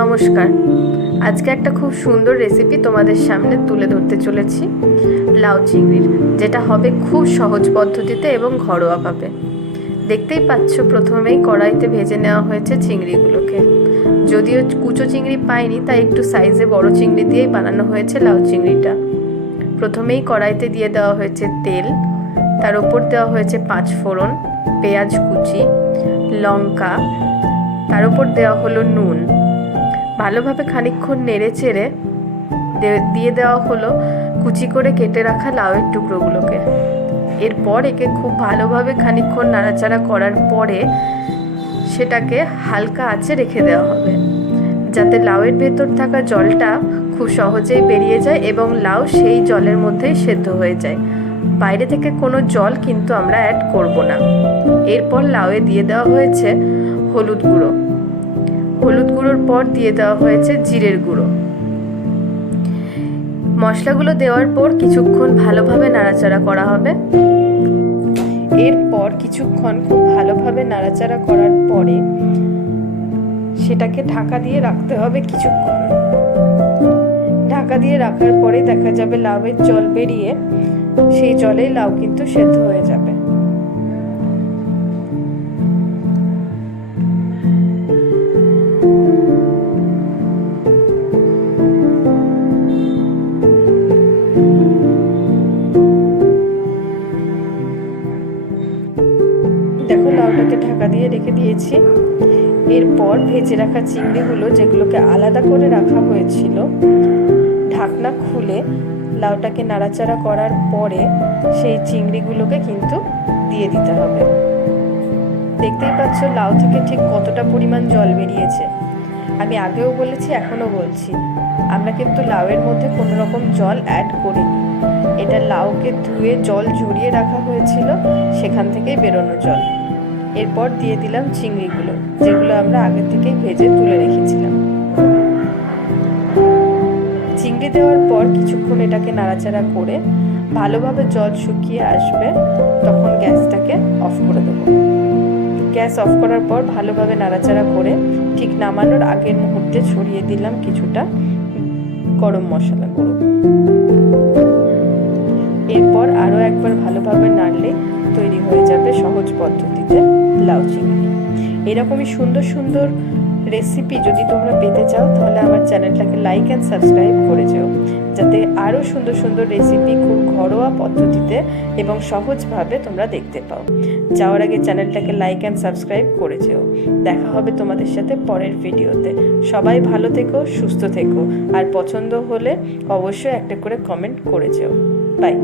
নমস্কার। আজকে একটা খুব সুন্দর রেসিপি তোমাদের সামনে তুলে ধরতে চলেছি, লাউ চিংড়ির, যেটা হবে খুব সহজ পদ্ধতিতে এবং ঘরোয়াভাবে দেখতেই পাচ্ছ, প্রথমেই কড়াইতে ভেজে নেওয়া হয়েছে চিংড়িগুলোকে। যদিও কুচো চিংড়ি পাইনি, তাই একটু সাইজে বড় চিংড়ি দিয়েই বানানো হয়েছে লাউ চিংড়িটা। প্রথমেই কড়াইতে দিয়ে দেওয়া হয়েছে তেল, তার উপর দেওয়া হয়েছে পাঁচ ফোড়ন, পেঁয়াজ কুচি, লঙ্কা, তার উপর দেওয়া হলো নুন। ভালোভাবে খানিকক্ষণ নেড়ে চেড়ে দিয়ে দেওয়া হলো কুচি করে কেটে রাখা লাউয়ের টুকরোগুলোকে। এরপর একে খুব ভালোভাবে খানিকক্ষণ নাড়াচাড়া করার পরে সেটাকে হালকা আঁচে রেখে দেওয়া হবে, যাতে লাউয়ের ভেতর থাকা জলটা খুব সহজেই বেরিয়ে যায় এবং লাউ সেই জলের মধ্যেই সেদ্ধ হয়ে যায়। বাইরে থেকে কোনো জল কিন্তু আমরা অ্যাড করব না। এরপর লাউয়ে দিয়ে দেওয়া হয়েছে হলুদ গুঁড়ো। হলুদ গুঁড়োর পর দিয়ে দেওয়া হয়েছে জিরের গুঁড়ো। মশলাগুলো দেওয়ার পর কিছুক্ষণ ভালোভাবে নাড়াচাড়া করা হবে। এরপর কিছুক্ষণ খুব ভালোভাবে নাড়াচাড়া করার পরে সেটাকে ঢাকা দিয়ে রাখতে হবে কিছুক্ষণ। ঢাকা দিয়ে রাখার পরে দেখা যাবে লাউয়ের জল বেরিয়ে সেই জলে লাউ কিন্তু সেদ্ধ হয়ে যাবে। দেখো, লাউটাকে ঢাকা দিয়ে রেখে দিয়েছি। এরপর ভেজে রাখা চিংড়িগুলো, যেগুলোকে আলাদা করে রাখা হয়েছিল, ঢাকনা খুলে লাউটাকে নাড়াচাড়া করার পরে সেই চিংড়িগুলোকে কিন্তু দিয়ে দিতে হবে। দেখতেই পাচ্ছ, লাউ থেকে ঠিক কতটা পরিমাণ জল বেরিয়েছে। আমি আগেও বলেছি, এখনও বলছি। আমরা কিন্তু লাউয়ের মধ্যে কোনো রকম জল অ্যাড করিনি। এটা লাউকে ধুয়ে জল ঝরিয়ে রাখা হয়েছিল, সেখান থেকেই বেরোনো জল। এরপর দিয়ে দিলাম চিংড়িগুলো, যেগুলো আমরা আগে থেকেই ভেজে তুলে রেখেছিলাম। চিংড়ি দেওয়ার পর কিছুক্ষণ এটাকে নাড়াচাড়া করে ভালোভাবে জল শুকিয়ে আসবে, তখন গ্যাসটাকে অফ করে দেবো। গ্যাস অফ করার পর ভালোভাবে নাড়াচাড়া করে ঠিক নামানোর আগের মুহূর্তে ছড়িয়ে দিলাম কিছুটা গরম মশলা গুঁড়ো। এরপর আরও একবার ভালোভাবে নাড়লে তৈরি হয়ে যাবে সহজ পদ্ধতিতে লাউ চিংড়ি। এরকমই সুন্দর সুন্দর রেসিপি যদি তোমরা পেতে চাও, তাহলে আমার চ্যানেলটাকে লাইক অ্যান্ড সাবস্ক্রাইব করে যাতে আরও সুন্দর সুন্দর রেসিপি খুব ঘরোয়া পদ্ধতিতে এবং সহজভাবে তোমরা দেখতে পাও। যাওয়ার আগে চ্যানেলটাকে লাইক অ্যান্ড সাবস্ক্রাইব করে যেও। দেখা হবে তোমাদের সাথে পরের ভিডিওতে সবাই ভালো থেকো, সুস্থ থেকো। আর পছন্দ হলে অবশ্যই একটা করে কমেন্ট করে যেও। বাই